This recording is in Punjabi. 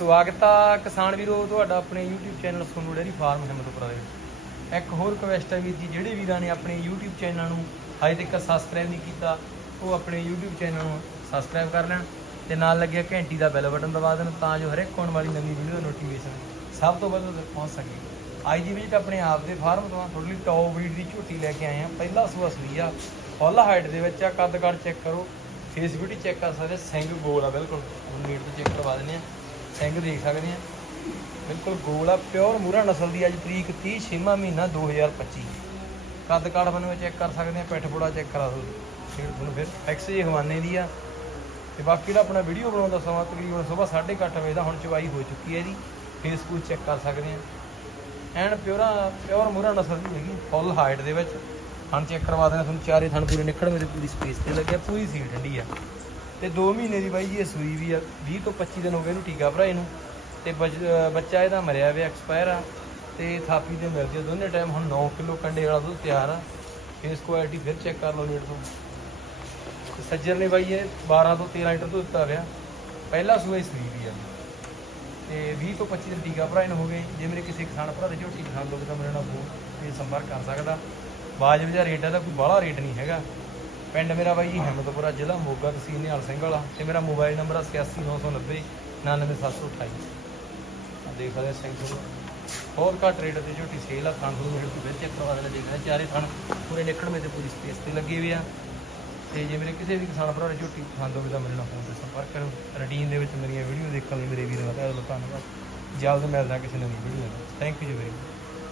ਸਵਾਗਤ ਆ ਕਿਸਾਨ ਵੀਰੋ, ਤੁਹਾਡਾ ਆਪਣੇ YouTube channel Sonu dairy farm Himmatpura ਦੇ ਵਿੱਚ। ਇੱਕ ਹੋਰ ਰਿਕਵੈਸਟ ਹੈ ਵੀਰ ਜੀ, ਜਿਹੜੇ ਵੀਰਾਂ ਨੇ ਆਪਣੇ YouTube ਚੈਨਲ ਨੂੰ ਹਜੇ ਤੱਕ ਸਬਸਕ੍ਰਾਈਬ ਨਹੀਂ ਕੀਤਾ, ਉਹ ਆਪਣੇ YouTube ਚੈਨਲ ਨੂੰ ਸਬਸਕ੍ਰਾਈਬ ਕਰ ਲੈਣ ਤੇ ਨਾਲ ਲੱਗਿਆ ਘੰਟੀ ਦਾ ਬੈਲ ਬਟਨ ਦਬਾ ਦੇਣ ਤਾਂ ਜੋ ਹਰੇਕ ਆਉਣ ਵਾਲੀ ਨਵੀਂ ਵੀਡੀਓ ਦਾ ਨੋਟੀਫਿਕੇਸ਼ਨ ਸਭ ਤੋਂ ਪਹਿਲਾਂ ਤੱਕ ਪਹੁੰਚ ਸਕੇ। ਅੱਜ ਦੀ ਵਿਜ਼ਿਟ ਆਪਣੇ ਆਪ ਦੇ ਫਾਰਮ ਤੋਂ ਤੁਹਾਡੇ ਲਈ ਟੌਪ ਬਰੀਡ ਦੀ ਝੋਟੀ ਲੈ ਕੇ ਆਏ ਆ। ਪਹਿਲਾ ਸੂਆ ਸੂਈ ਆ ਫੁੱਲ ਹਾਈਟ ਦੇ ਵਿੱਚ ਆ ਕੱਦ ਕੱਦ ਚੈੱਕ ਕਰੋ ਫੇਸ ਬਿਊਟੀ ਚੈੱਕ ਕਰ ਸਕਦੇ ਸਿੰਘ ਗੋਲ ਆ, ਬਿਲਕੁਲ ਮੀਟ ਤੋਂ ਚੈੱਕ ਕਰਵਾ ਦਿੰਦੇ ਆ। ਸਿੰਘ ਦੇਖ ਸਕਦੇ ਆ। ਬਿਲਕੁਲ ਗੋਲ ਆ ਪਿਓਰ ਮੂਰਾ ਨਸਲ ਦੀ ਅੱਜ ਤਰੀਕ 30 ਛੇਵਾਂ ਮਹੀਨਾ 2025 ਕੱਦ ਕਾਠ ਬਣਵੇਂ ਚੈੱਕ ਕਰ ਸਕਦੇ ਆ, ਪਿੱਠ ਪੁੜਾ ਚੈੱਕ ਕਰਾ ਦਿਓ। ਫਿਰ ਤੁਹਾਨੂੰ ਫਿਰ ਐਕਸ ਜੀ ਹਵਾਨੇ ਦੀ ਆ। ਤੇ ਬਾਕੀ ਦਾ ਆਪਣਾ ਵੀਡੀਓ ਬਣਾਉਣ ਦਾ ਸਮਾਂ ਤਕਰੀਬਨ ਸਵੇਰ 8:30 ਵਜੇ ਦਾ, ਹੁਣ ਚਵਾਈ ਹੋ ਚੁੱਕੀ ਹੈ ਜੀ। ਫੇਸਬੁੱਕ ਚੈੱਕ ਕਰ ਸਕਦੇ ਆ। ਐਨ ਪਿਓਰਾ ਪਿਓਰ ਮੂਰਾ ਨਸਲ ਦੀ ਹੈਗੀ ਫੁੱਲ ਹਾਈਟ ਦੇ ਵਿੱਚ। ਹਣ ਚੈੱਕ ਕਰਵਾ ਦੇਣਾ, ਤੁਹਾਨੂੰ ਚਾਰੇ ਥਣ ਪੂਰੇ ਨਿਕਲ ਮੇਰੇ ਪੂਰੀ ਸਪੇਸ ਤੇ ਲੱਗਿਆ ਪੂਰੀ ਸੀਲ ਠੰਡੀ ਆ। ਤੇ 2 ਮਹੀਨੇ ਦੀ ਬਾਈ ਜੀ ਇਹ ਸੂਈ ਵੀ ਆ 20 ਤੋਂ 25 ਦਿਨ ਹੋ ਗਏ ਇਹਨੂੰ ਟੀਕਾ ਭਰਾ ਇਹਨੂੰ ਤੇ ਬੱਚ- ਬੱਚਾ ਇਹਦਾ ਮਰਿਆ ਹੋਇਆ, ਐਕਸਪਾਇਰ ਆ। ਤੇ ਥਾਪੀ ਤੇ ਮਿਲਦੀ ਆ ਦੋਨੇ ਟਾਈਮ ਹੁਣ 9 ਕਿਲੋ ਕੰਡੇ ਵਾਲਾ ਦੁੱਧ ਤਿਆਰ ਆ। ਫੇਸ ਕੁਆਲਿਟੀ ਫਿਰ ਚੈੱਕ ਕਰ ਲਓ ਨੇੜ ਤੋਂ। ਤੇ ਸੱਜਰ ਨੇ ਬਾਈ ਇਹ 12 ਤੋਂ 13 ਲੀਟਰ ਦੁੱਧ ਦਿੱਤਾ ਹੋਇਆ। ਪਹਿਲਾ ਸੂਏ ਸੂਈ ਵੀ ਆ। ਤੇ 20 ਤੋਂ 25 ਦਿਨ ਟੀਕਾ ਭਰਾ ਇਹਨੂੰ ਹੋ ਗਏ। ਜੇ ਮੇਰੇ ਕਿਸੇ ਕਿਸਾਨ ਭਰਾ ਦੇ ਝੋਟੀ ਪਸੰਦ ਹੋਵੇ ਤਾਂ ਮੇਰੇ ਨਾਲ ਫੋਨ ਤੇ ਸੰਪਰਕ ਕਰ ਸਕਦਾ। ਵਾਜਬ ਜਿਹਾ ਰੇਟ ਹੈ ਤਾਂ ਕੋਈ ਬਾਹਲਾ ਰੇਟ ਨਹੀਂ ਹੈਗਾ। ਪਿੰਡ ਮੇਰਾ ਬਾਈ ਜੀ ਹਿੰਮਤਪੁਰਾ ਜ਼ਿਲ੍ਹਾ, ਮੋਗਾ ਤਹਿਸੀਲ ਨਿਹਾਲ ਸਿੰਘ ਵਾਲਾ ਤੇ ਮੇਰਾ ਮੋਬਾਈਲ ਨੰਬਰ ਆ 86990 99728 ਆ ਦੇਖ ਲਿਆ ਸਿੰਘ ਤੋਂ ਬਹੁਤ ਘੱਟ ਰੇਟ ਤੇ ਝੋਟੀ ਸੇਲ ਆ ਖਾਣ ਨੂੰ ਮੇਰੇ ਤੋਂ ਵਿੱਚ ਕਰਵਾ ਦੇਣਾ ਦੇਖਣਾ ਚਾਰੇ ਥਣ ਪੂਰੇ ਨਿਕਲਵੇਂ ਤੇ ਪੂਰੀ ਸਪੇਸ ਤੇ ਲੱਗੇ ਹੋਏ ਆ। ਤੇ ਜੇ ਮੇਰੇ ਕਿਸੇ ਵੀ ਕਿਸਾਨ ਭਰਾ ਨੇ ਝੋਟੀ ਪਸੰਦ ਹੋਵੇ ਤਾਂ ਮੇਰੇ ਨਾਲ ਫੋਨ ਤੇ ਸੰਪਰਕ ਕਰੋ। ਰੂਟੀਨ ਦੇ ਵਿੱਚ ਮੇਰੀਆਂ ਵੀਡੀਓ ਦੇਖਣ ਲਈ ਮੇਰੇ ਵੀਰਾਂ ਦਾ ਧੰਨਵਾਦ। ਜਲਦ ਮਿਲਦਾ ਕਿਸੇ ਨਵੀਂ ਵੀਡੀਓ ਨਾਲ। Thank you ji very much